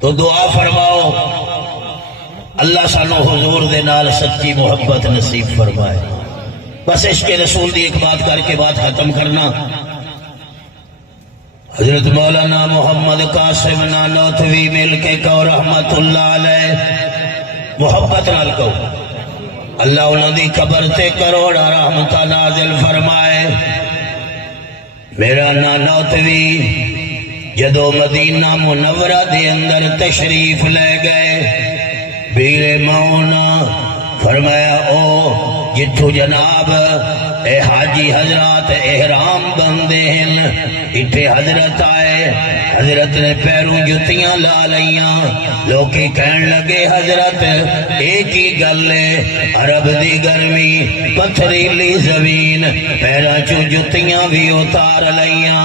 تو دعا فرماؤ اللہ سانو حضور دے نال سچی محبت نصیب فرمائے۔ بس عشق رسول دی ایک بات کر کے بات ختم کرنا۔ حضرت مولانا محمد قاسم نانوتوی مل کے کہو رحمت اللہ علیہ، محبت نال کہو اللہ انہوں دی قبر تے کروڑا رحمت نازل فرمائے۔ میرا نانوتوی جدو مدینہ منورہ دے اندر تشریف لے گئے، بیر مونا فرمایا او جتھو جناب اے حاجی حضرات احرام بندے ہیں، اٹھے حضرت آئے، حضرت نے پیروں جتیاں لا لیاں، لوکی کہن لگے حضرت ایک ہی گلے، عرب دی گرمی پتھریلی زمین، پیرا چو جتیاں بھی اتار لیاں۔